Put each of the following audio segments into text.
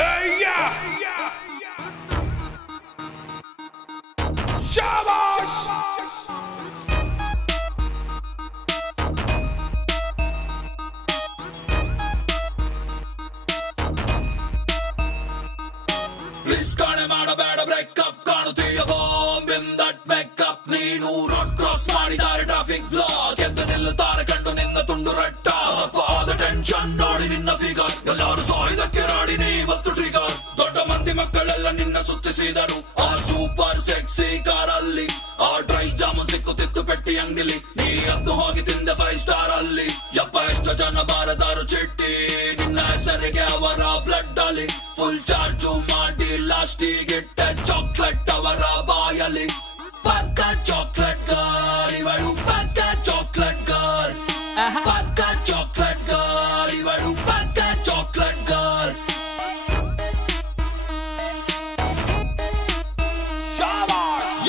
Hey yeah! Shabash! Please kane madabeda break up kaanutiya bomb in that makeup neenu road cross madidare traffic block eddu nillutare kandu ninna tundu ratta paada tension nodi ninna figure ellaru soidakke radi neevattu trigger dodda mandi makkalella ninna suttisidaru aa super sexy caralli aa dry jamun sikkutittu petti angili nee addu hogi tinde 5 star alli yappa eshtu jana baradaru chitti ninna ಹೆಸರಿಗೆ ಅವರ blood ಅಲ್ಲಿ full charge ಮಾಡಿ ಲಾಸ್ಟಿಗೆ ಇಟ್ಟ chocolate ಅವರ ಬಾಯಲ್ಲಿ ಪಕ್ಕ chocolate girl ಇವಳು ಪಕ್ಕ ಚಾಕ್ಲೇಟ್ ಗರ್ಲ್ ಪಕ್ಕ ಚಾಕ್ಲೇಟ್ ಗರ್ಲ್ ಇವಳು ಪಕ್ಕ ಚಾಕ್ಲೇಟ್ ಗರ್ಲ್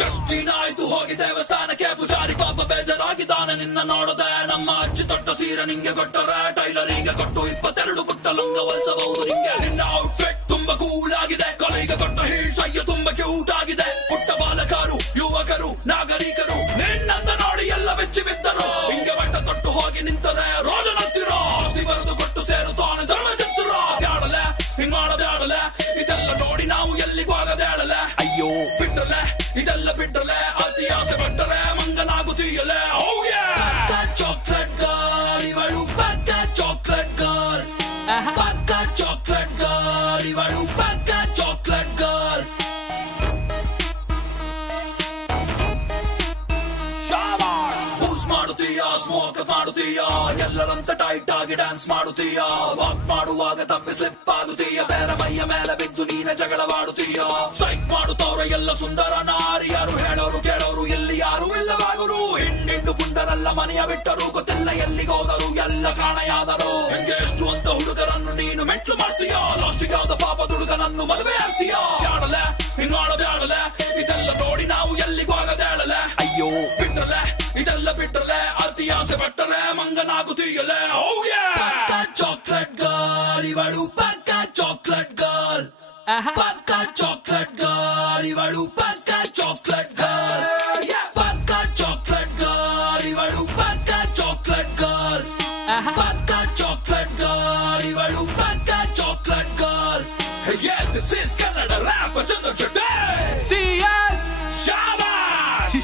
ಎಷ್ಟು ದಿನ ಆಯ್ತು ಹೋಗಿ ದೇವಸ್ಥಾನಕ್ಕೆ ಪೂಜಾರಿ ಪಾಪ ಬೇಜಾರಾಗಿದ್ದಾನೆ ನಿನ್ನ ನೋಡದೆ ನಮ್ಮ ಅಜ್ಜಿ ತೊಟ್ಟ ಸೀರೆ ನಿಂಗೆ ಕೊಟ್ಟರೆ ಟೈಲರಿಗೆ ಕೊಟ್ಟು 22 ಪುಟ್ಟ ಲಂಗ ಹೊಲಿಸಬಹುದು ನಿಂಗೆ ನಿನ್ನ ಔಟ್ಫಿಟ್ ತುಂಬಾ ಕೂಲ್ ಆಗಿದೆ ಕಲಿಗೆ ಕೊಟ್ಟ ಹೀಲ್ಸ್ ಅಯ್ಯ ತುಂಬಾ ಕ್ಯೂಟ್ ಆಗಿದೆ ಪುಟ್ಟ ಬಾಲಕರು ಯುವಕರು ನಾಗರಿಕರು ನಿನ್ನಂತ ನೋಡಿ ಎಲ್ಲ ಬೆಚ್ಚಿ ಬಿದ್ದರು ಹಿಂಗೆ ಬಟ್ಟ ತೊಟ್ಟು ಹೋಗಿ ನಿಂತರೆ ರೋಜನಂತಿರೋ ಆಸ್ತಿ ಬರೆದು ಕೊಟ್ಟು ಸೇರುತ್ತಾನೆ ಧರ್ಮ ಚತ್ತುರ ಬ್ಯಾಡಲೆ ಹಿಂಗ್ ಮಾಡಬ್ಯಾಡಲೆ ಇದೆಲ್ಲ ನೋಡಿ ನಾವು ಎಲ್ಲಿಗೂ ಆಗದೇಳಲೆ ಅಯ್ಯೋ ಬಿಟ್ಟಲೆ ಇದೆಲ್ಲ ಬಿಟ್ಟಲೆ ಅತಿ ಆಸೆ ಪಟ್ಟರೆ ಮಂಗನಾಗುತ್ತೀಯಲೆ ಚಾಕ್ಲೇಟ್ ಗರ್ಲ್ ಇವಳು ಪಕ್ಕ ಚಾಕ್ಲೇಟ್ ಗರ್ಲ್ ಪಕ್ಕ ಚಾಕ್ಲೇಟ್ ಗರ್ಲ್ ಇವಳು ಪಕ್ಕ ಚಾಕ್ಲೇಟ್ ಗರ್ಲ್ ಬೂಸ್ ಮಾಡುತ್ತೀಯ ಸ್ಮೋಕ್ ಮಾಡುತ್ತೀಯ ಎಲ್ಲರಂತ ಟೈಟ್ ಆಗಿ ಡ್ಯಾನ್ಸ್ ಮಾಡುತ್ತೀಯ ವಾಕ್ ಮಾಡುವಾಗ ತಪ್ಪಿ ಸ್ಲಿಪ್ ಆಗುತ್ತೀಯ ಬೇರೆ ಮೈಯ ಮೇಲೆ ಬಿದ್ದು ನೀನೆ ಜಗಳವಾಡುತ್ತೀಯ ಸೈಕ್ ಮಾಡುತ್ತವ್ರ ಎಲ್ಲ ಸುಂದರ ನಾರಿಯರು ಹೇಳೋರು ಕೇಳೋರು ಎಲ್ಲಿ ಯಾರು ಇಲ್ಲವಾಗರು ಹಿಂಡಿಂಡು ಪುಂಡರೆಲ್ಲ ಮನೆಯ ಬಿಟ್ಟರು ಗೊತ್ತಿಲ್ಲ ಎಲ್ಲಿಗೋದರು ಎಲ್ಲ ಕಾಣೆಯಾದರು ಹಿಂಗೆ ಎಷ್ಟು ಅಂತ ಹುಡುಗರನ್ನು ನೀನು ಮೆಟ್ಲು ಮಾಡ್ತೀಯ ಲಾಸ್ಟಿಗೆ ಯಾವ್ದ ಪಾಪ ಹುಡುಗನನ್ನು ಮದುವೆ ಆಗ್ತೀಯ ಬ್ಯಾಡಲೆ ಹಿಂಗ್ ಮಾಡಬ್ಯಾಡಲೆ ಇದೆಲ್ಲ ನೋಡಿ ನಾವು ಎಲ್ಲಿಗೂ ಆಗದೇಳಲೆ ಅಯ್ಯೋ ಬಿಟ್ಟಲೆ ಇದೆಲ್ಲ ಬಿಟ್ಟರೆ ಅತಿ ಆಸೆ ಪಟ್ಟರೆ ಮಂಗನಾಗುತ್ತೀಯಲೆ ಪಕ್ಕ ಚಾಕ್ಲೇಟ್ ಗರ್ಲ್ ಇವಳು ಪಕ್ಕ ಚಾಕ್ಲೇಟ್ ಗರ್ಲ್ ಪಕ್ಕ ಚಾಕ್ಲೇಟ್ ಗರ್ಲ್ ಇವಳು ಪಕ್ಕ ಚಾಕ್ಲೇಟ್ ಗರ್ಲ್ ಪಕ್ಕ ಚಾಕ್ಲೇಟ್ ಗರ್ಲ್ ಇವಳು ಪಕ್ಕ ಚಾಕ್ಲೇಟ್ ಗರ್ಲ್ ಪಕ್ಕ ಚಾಕ್ಲೇಟ್ ಗರ್ಲ್ ಇವಳು ಪಕ್ಕ chocolate girl Yeah, this is Kannada rap, Chandra Chade. CS Shabash.